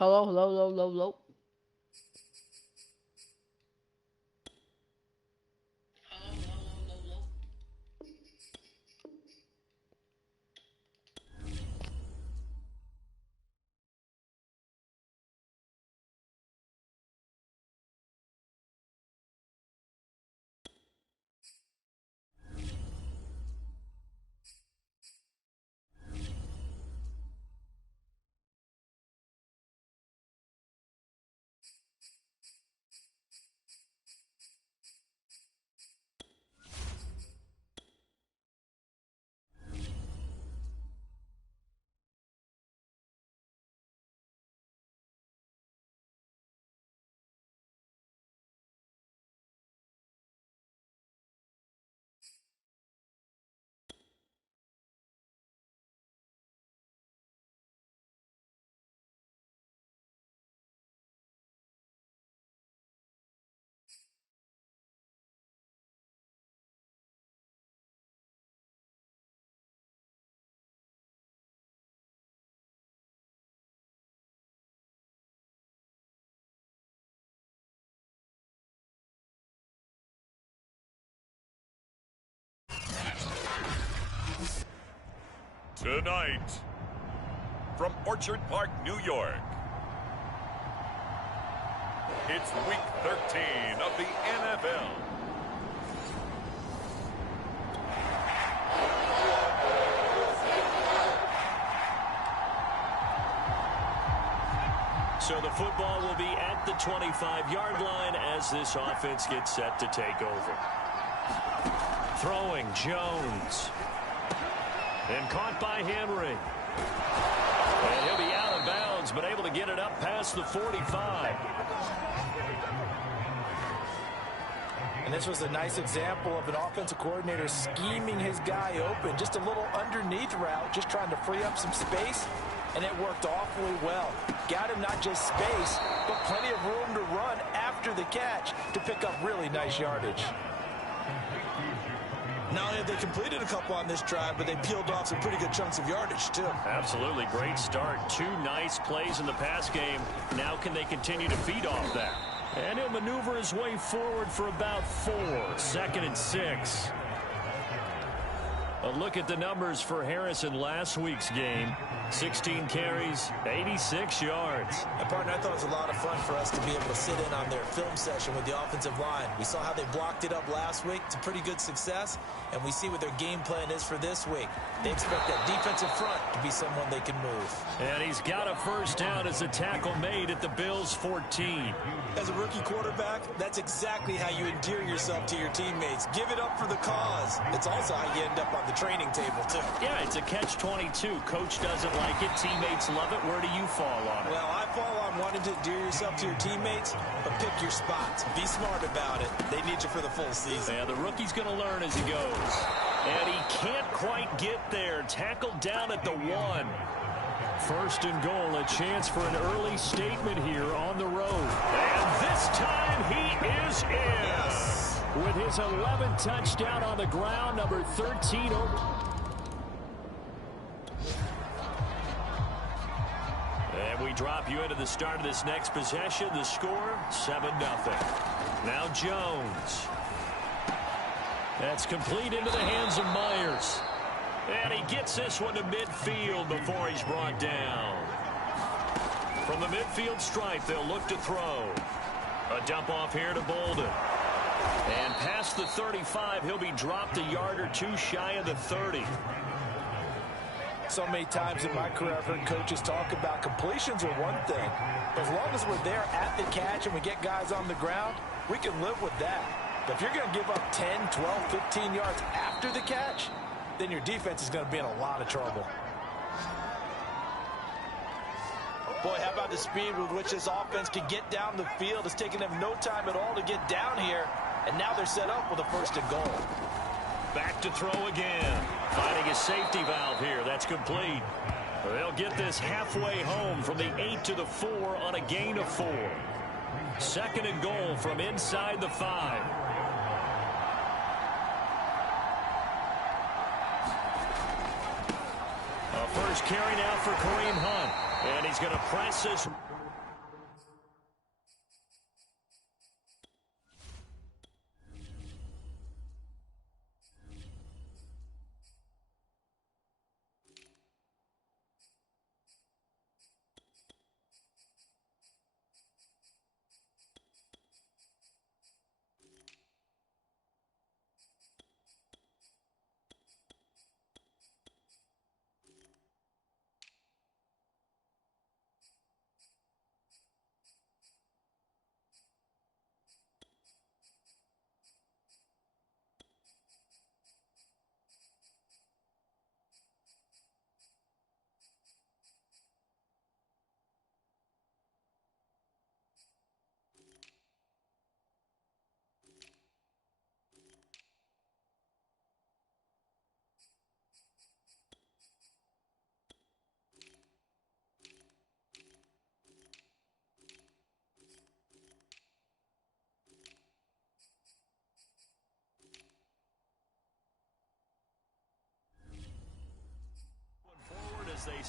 Hello, hello, hello, hello, hello. Tonight, from Orchard Park, New York, it's Week 13 of the NFL. So the football will be at the 25-yard line as this offense gets set to take over. Throwing, Jones. And caught by Henry. And he'll be out of bounds, but able to get it up past the 45. And this was a nice example of an offensive coordinator scheming his guy open. Just a little underneath route, just trying to free up some space. And it worked awfully well. Got him not just space, but plenty of room to run after the catch to pick up really nice yardage. Not only have they completed a couple on this drive, but they peeled off some pretty good chunks of yardage, too. Absolutely. Great start. Two nice plays in the pass game. Now can they continue to feed off that? And he'll maneuver his way forward for about 4. 2nd and 6. A look at the numbers for Harrison last week's game. 16 carries, 86 yards. And partner, I thought it was a lot of fun for us to be able to sit in on their film session with the offensive line. We saw how they blocked it up last week. It's a pretty good success, and we see what their game plan is for this week. They expect that defensive front to be someone they can move. And he's got a first down as a tackle made at the Bills' 14. As a rookie quarterback, that's exactly how you endear yourself to your teammates. Give it up for the cause. It's also how you end up on the training table, too. Yeah, it's a catch-22. Coach doesn't like it. Teammates love it. Where do you fall on it? Well, I fall on wanting to endear yourself to your teammates, but pick your spots. Be smart about it. They need you for the full season. Yeah, the rookie's going to learn as he goes. And he can't quite get there. Tackled down at the 1. 1st and goal, a chance for an early statement here on the road. And this time he is in. Yes. With his 11th touchdown on the ground, number 13. And we drop you into the start of this next possession. The score, 7-0. Now Jones. That's complete into the hands of Myers. And he gets this one to midfield before he's brought down. From the midfield stripe, they'll look to throw. A dump off here to Bolden. And past the 35, he'll be dropped a yard or 2 shy of the 30. So many times in my career, I've heard coaches talk about completions are one thing. But as long as we're there at the catch and we get guys on the ground, we can live with that. But if you're going to give up 10, 12, 15 yards after the catch, then your defense is going to be in a lot of trouble. Boy, how about the speed with which this offense can get down the field? It's taken them no time at all to get down here, and now they're set up with a 1st and goal. Back to throw again. Finding a safety valve here. That's complete. They'll get this halfway home from the 8 to the 4 on a gain of 4. 2nd and goal from inside the 5. A first carry now for Kareem Hunt. And he's going to press this.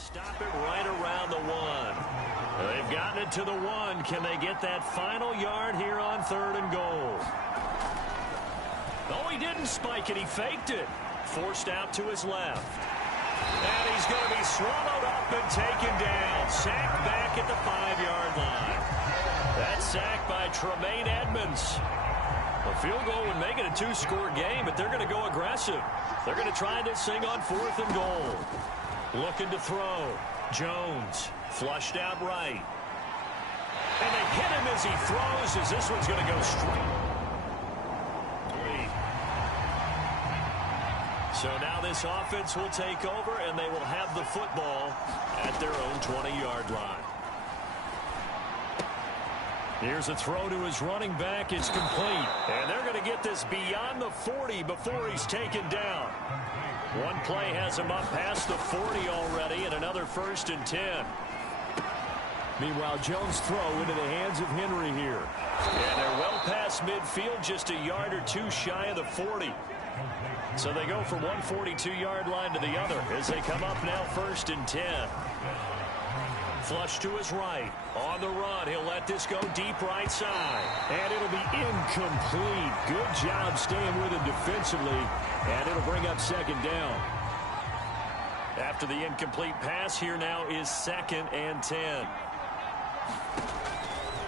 stop it right around the 1. They've gotten it to the 1. Can they get that final yard here on 3rd and goal? Oh, he didn't spike it. He faked it. Forced out to his left. And he's going to be swallowed up and taken down. Sacked back at the 5-yard line. That sack by Tremaine Edmonds. A field goal would make it a 2-score game, but they're going to go aggressive. They're going to try this thing on 4th and goal. Looking to throw. Jones flushed out right. And they hit him as he throws, as this one's going to go straight. So now this offense will take over, and they will have the football at their own 20-yard line. Here's a throw to his running back. It's complete. And they're going to get this beyond the 40 before he's taken down. One play has him up past the 40 already, and another 1st and 10. Meanwhile, Jones' throw into the hands of Henry here. And they're well past midfield, just a yard or two shy of the 40. So they go from one 42-yard line to the other as they come up now 1st and 10. Flush to his right. On the run, he'll let this go deep right side. And it'll be incomplete. Good job staying with him defensively. And it'll bring up 2nd down. After the incomplete pass, here now is 2nd and 10.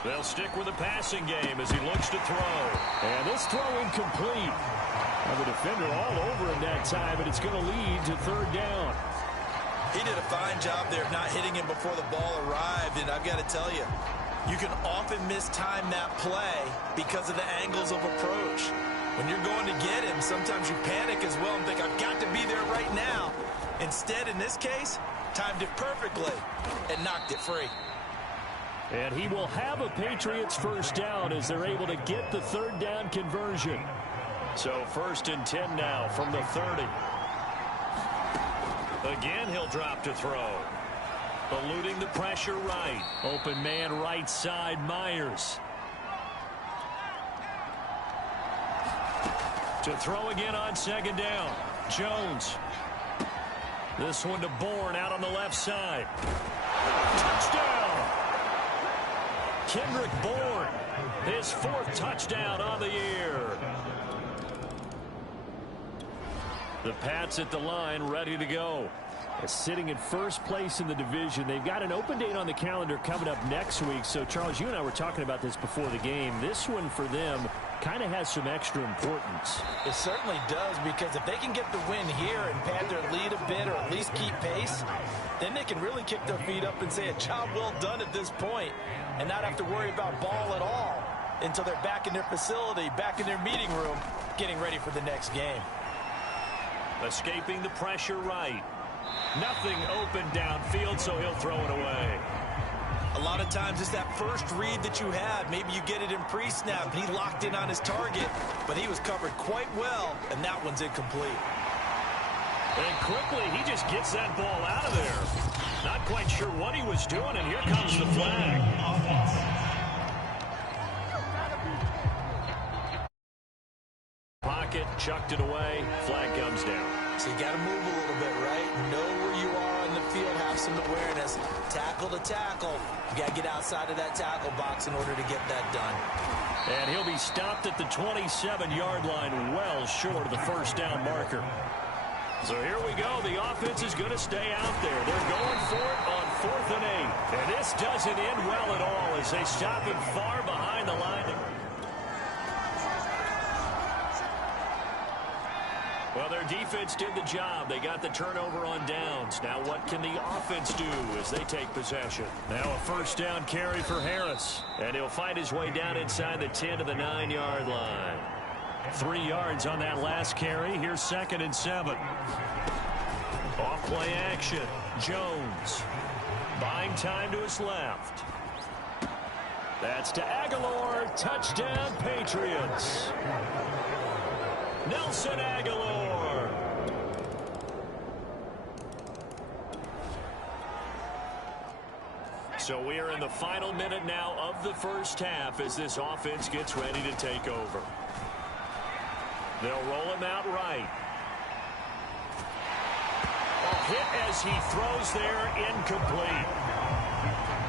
They'll stick with the passing game as he looks to throw. And this throw incomplete. Well, the defender all over him that time, but it's going to lead to 3rd down. He did a fine job there of not hitting him before the ball arrived, and I've got to tell you, you can often mistime that play because of the angles of approach. When you're going to get him, sometimes you panic as well and think, I've got to be there right now. Instead, in this case, timed it perfectly and knocked it free. And he will have a Patriots 1st down as they're able to get the 3rd down conversion. So 1st and 10 now from the 30. Again, he'll drop to throw. Eluding the pressure right. Open man right side, Myers. To throw again on 2nd down. Jones. This one to Bourne out on the left side. Touchdown! Kendrick Bourne. His 4th touchdown on the year. The Pats at the line, ready to go. Sitting in 1st place in the division. They've got an open date on the calendar coming up next week. So, Charles, you and I were talking about this before the game. This one for them kind of has some extra importance. It certainly does, because if they can get the win here and pad their lead a bit or at least keep pace, then they can really kick their feet up and say a job well done at this point and not have to worry about ball at all until they're back in their facility, back in their meeting room, getting ready for the next game. Escaping the pressure right. Nothing open downfield, so he'll throw it away. A lot of times it's that first read that you had. Maybe you get it in pre-snap, and he locked in on his target, but he was covered quite well, and that one's incomplete. And quickly, he just gets that ball out of there. Not quite sure what he was doing, and here comes the flag. Pocket, chucked it away, flag comes down. So you got to move a little bit, right? Know where you are on the field, have some awareness. Tackle to tackle. You got to get outside of that tackle box in order to get that done. And he'll be stopped at the 27-yard line, well short of the 1st down marker. So here we go. The offense is going to stay out there. They're going for it on 4th and 8. And this doesn't end well at all as they stop him far behind the line. Well, their defense did the job. They got the turnover on downs. Now what can the offense do as they take possession? Now a 1st down carry for Harris. And he'll find his way down inside the 10 to the 9-yard line. 3 yards on that last carry. Here's 2nd and 7. Off play action. Jones. Buying time to his left. That's to Aguilar. Touchdown, Patriots. Nelson Aguilar. So we are in the final minute now of the 1st half as this offense gets ready to take over. They'll roll him out right. hit as he throws there, incomplete.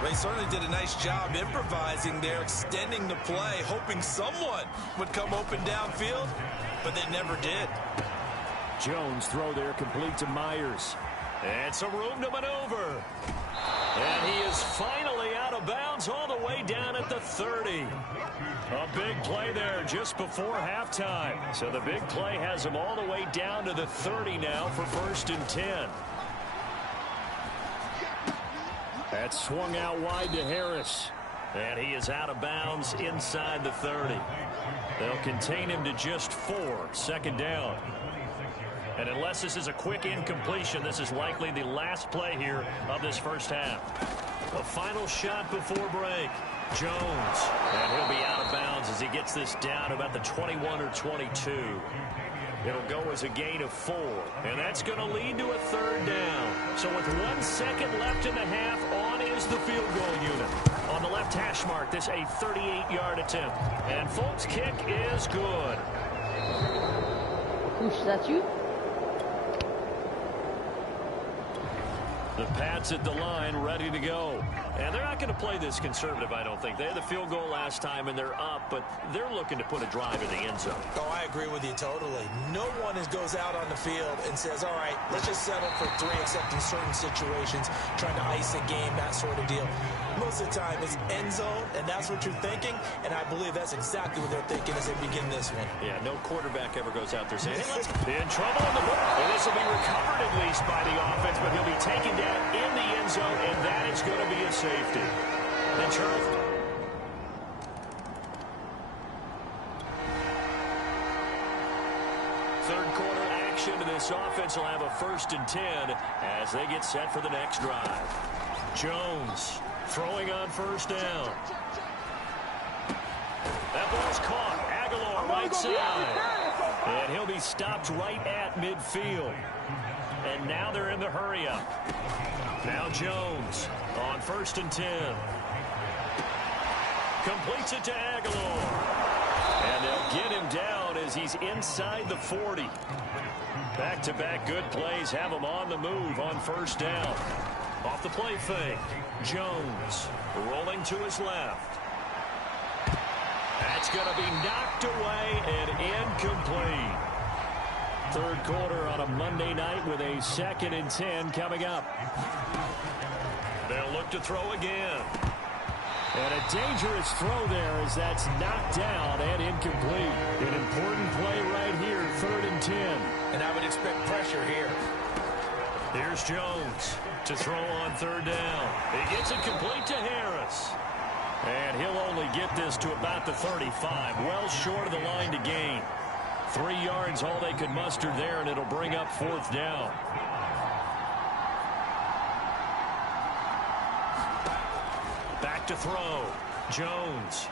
They certainly did a nice job improvising there, extending the play, hoping someone would come open downfield, but they never did. Jones throw there complete to Myers. And some room to maneuver. And he is finally out of bounds all the way down at the 30. A big play there just before halftime. So the big play has him all the way down to the 30 now for 1st and 10. That's swung out wide to Harris. And he is out of bounds inside the 30. They'll contain him to just 4, 2nd down. And unless this is a quick incompletion, this is likely the last play here of this first half. A final shot before break. Jones. And he'll be out of bounds as he gets this down about the 21 or 22. It'll go as a gain of 4. And that's going to lead to a 3rd down. So with 1 second left in the half, on is the field goal unit. On the left hash mark, this a 38-yard attempt. And Folks' kick is good. Push that you. The Pats at the line, ready to go. And they're not going to play this conservative, I don't think. They had the field goal last time, and they're up, but they're looking to put a drive in the end zone. Oh, I agree with you totally. No one goes out on the field and says, all right, let's just settle for 3, except in certain situations, trying to ice a game, that sort of deal. Most of the time, it's end zone, and that's what you're thinking, and I believe that's exactly what they're thinking as they begin this one. Yeah, no quarterback ever goes out there saying, hey, let's be in trouble on the board. And this will be recovered at least by the offense, but he'll be taken down in the end zone, and that is going to be a safety. And Charles. Third quarter action to this offense will have a 1st and 10 as they get set for the next drive. Jones throwing on 1st down. That ball's caught. Aguilar right side. And he'll be stopped right at midfield. And now they're in the hurry up. Now Jones on 1st and 10. Completes it to Aguilar. And they'll get him down as he's inside the 40. Back-to-back good plays have him on the move on 1st down. Off the play fake. Jones rolling to his left. That's going to be knocked away and incomplete. Third quarter on a Monday night with a 2nd and 10 coming up. They'll look to throw again. And a dangerous throw there as that's knocked down and incomplete. An important play right here, 3rd and 10. And I would expect pressure here. Here's Jones to throw on 3rd down. He gets it complete to Harris. And he'll only get this to about the 35, well short of the line to gain. 3 yards, all they could muster there, and it'll bring up 4th down. Back to throw. Jones.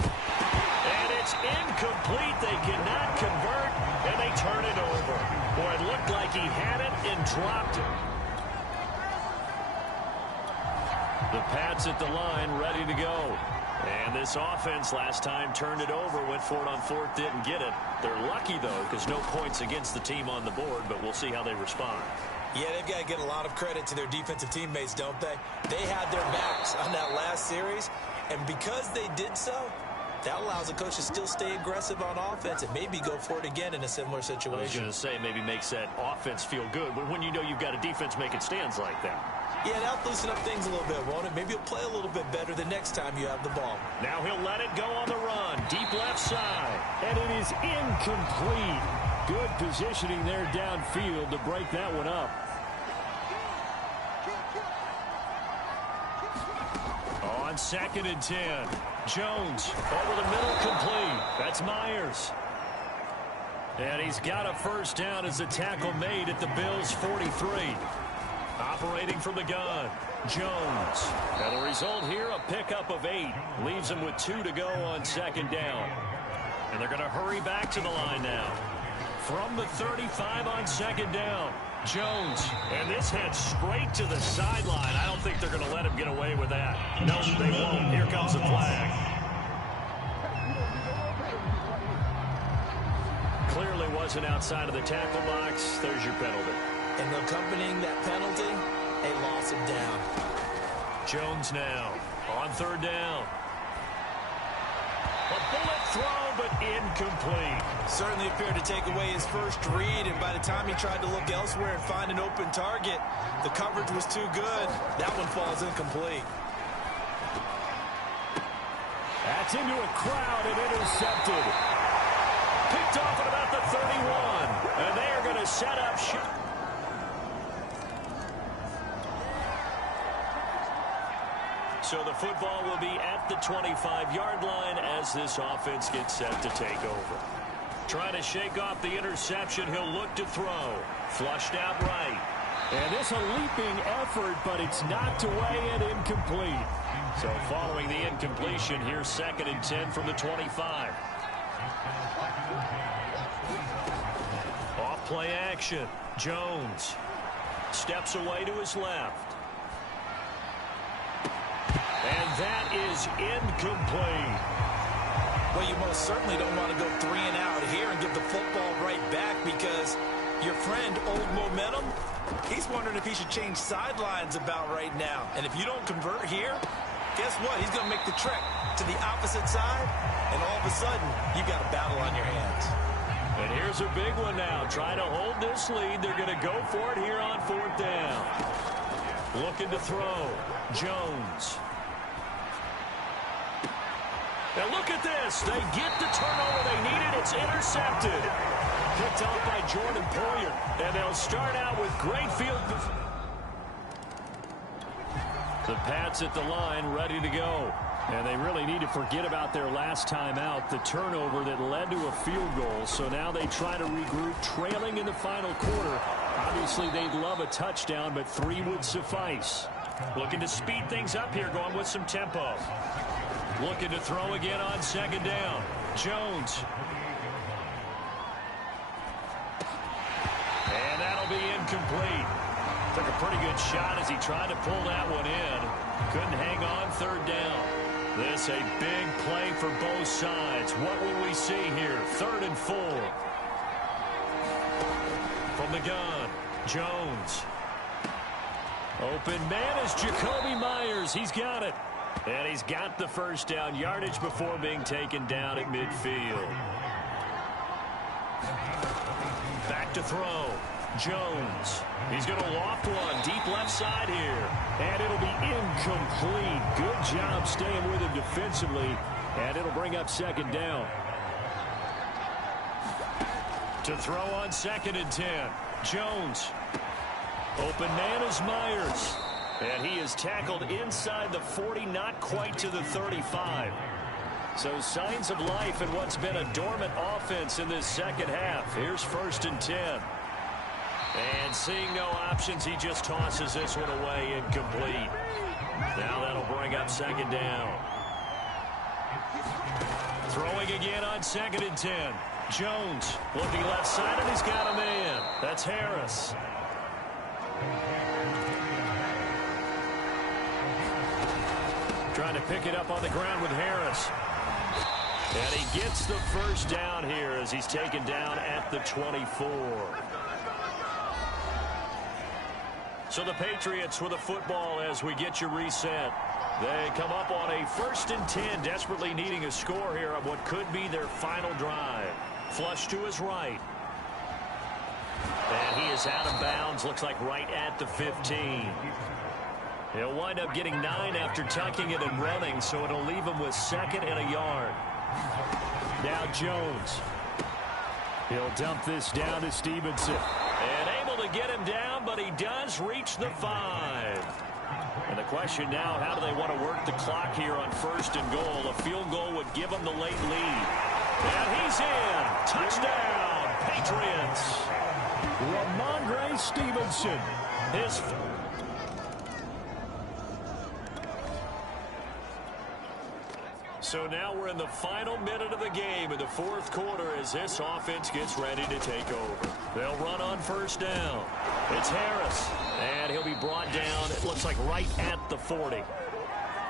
And it's incomplete. They cannot convert, and they turn it over. Boy, it looked like he had it and dropped it. The Pats at the line, ready to go. And this offense last time turned it over, went for it on 4th, didn't get it. They're lucky, though, because no points against the team on the board, but we'll see how they respond. Yeah, they've got to get a lot of credit to their defensive teammates, don't they? They had their backs on that last series, and because they did so, that allows the coach to still stay aggressive on offense and maybe go for it again in a similar situation. I was going to say, maybe makes that offense feel good, but when you know you've got a defense making stands like that. Yeah, that'll loosen up things a little bit, won't it? Maybe he'll play a little bit better the next time you have the ball. Now he'll let it go on the run. Deep left side. And it is incomplete. Good positioning there downfield to break that one up. On 2nd and 10. Jones over the middle, complete. That's Myers. And he's got a 1st down as the tackle made at the Bills' 43. Operating from the gun, Jones. And the result here, a pickup of 8. Leaves him with 2 to go on 2nd down. And they're going to hurry back to the line now. From the 35 on 2nd down, Jones. And this heads straight to the sideline. I don't think they're going to let him get away with that. No, they won't. Here comes the flag. Clearly wasn't outside of the tackle box. There's your penalty. And accompanying that penalty, a loss of down. Jones now on third down. A bullet throw, but incomplete. Certainly appeared to take away his first read, and by the time he tried to look elsewhere and find an open target, the coverage was too good. That one falls incomplete. That's into a crowd and intercepted. Picked off at about the 31. And they are going to set up shot. So the football will be at the 25-yard line as this offense gets set to take over. Trying to shake off the interception. He'll look to throw. Flushed out right. And this a leaping effort, but it's knocked away and incomplete. So following the incompletion, here's 2nd and 10 from the 25. Off play action. Jones steps away to his left. And that is incomplete. Well, you most certainly don't want to go 3 and out here and give the football right back, because your friend, Old Momentum, he's wondering if he should change sidelines about right now. And if you don't convert here, guess what? He's going to make the trek to the opposite side, and all of a sudden, you've got a battle on your hands. And here's a big one now. Try to hold this lead. They're going to go for it here on 4th down. Looking to throw. Jones. Now look at this. They get the turnover they needed. It's intercepted. Picked off by Jordan Poyer. And they'll start out with great field. The Pats at the line ready to go. And they really need to forget about their last time out, the turnover that led to a field goal. So now they try to regroup, trailing in the final quarter. Obviously, they'd love a touchdown, but 3 would suffice. Looking to speed things up here, going with some tempo. Looking to throw again on 2nd down. Jones. And that'll be incomplete. Took a pretty good shot as he tried to pull that one in. Couldn't hang on 3rd down. This a big play for both sides. What will we see here? 3rd and 4. From the gun, Jones. Open man is Jacoby Myers. He's got it. And he's got the first down yardage before being taken down at midfield. Back to throw. Jones. He's going to loft one deep left side here. And it'll be incomplete. Good job staying with him defensively. And it'll bring up 2nd down. To throw on 2nd and 10. Jones. Open man is Myers. And he is tackled inside the 40, not quite to the 35. So signs of life in what's been a dormant offense in this second half. Here's 1st and 10. And seeing no options, he just tosses this one away incomplete. Now that'll bring up 2nd down. Throwing again on 2nd and 10. Jones looking left side, and he's got a man. That's Harris. Trying to pick it up on the ground with Harris. And he gets the first down here as he's taken down at the 24. So the Patriots with the football as we get you reset. They come up on a 1st and 10, desperately needing a score here on what could be their final drive. Flush to his right. And he is out of bounds, looks like right at the 15. He'll wind up getting 9 after tucking it and running, so it'll leave him with 2nd and a yard. Now Jones. He'll dump this down to Stevenson. And able to get him down, but he does reach the 5. And the question now, how do they want to work the clock here on 1st and goal? A field goal would give them the late lead. And he's in. Touchdown, Patriots. Ramondre Stevenson. His So now we're in the final minute of the game in the 4th quarter as this offense gets ready to take over. They'll run on 1st down. It's Harris, and he'll be brought down, it looks like right at the 40.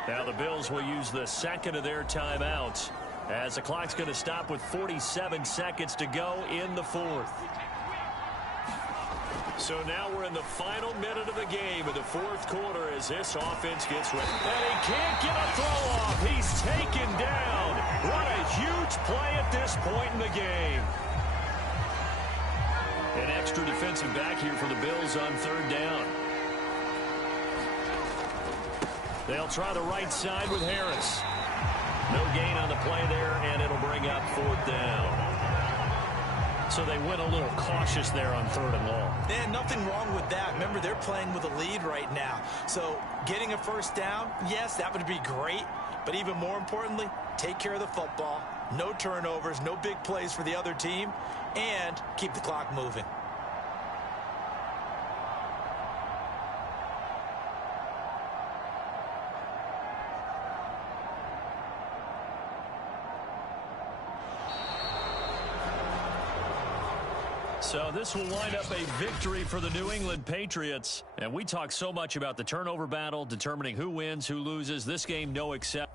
Now the Bills will use the 2nd of their timeouts as the clock's going to stop with 47 seconds to go in the 4th. So now we're in the final minute of the game in the fourth quarter as this offense gets ready. And he can't get a throw off. He's taken down. What a huge play at this point in the game. An extra defensive back here for the Bills on third down. They'll try the right side with Harris. No gain on the play there, and it'll bring up fourth down. So they went a little cautious there on third and long. And nothing wrong with that. Remember, they're playing with a lead right now. So getting a first down, yes, that would be great. But even more importantly, take care of the football. No turnovers, no big plays for the other team, and keep the clock moving. So this will wind up a victory for the New England Patriots. And we talk so much about the turnover battle, determining who wins, who loses. This game, no exception.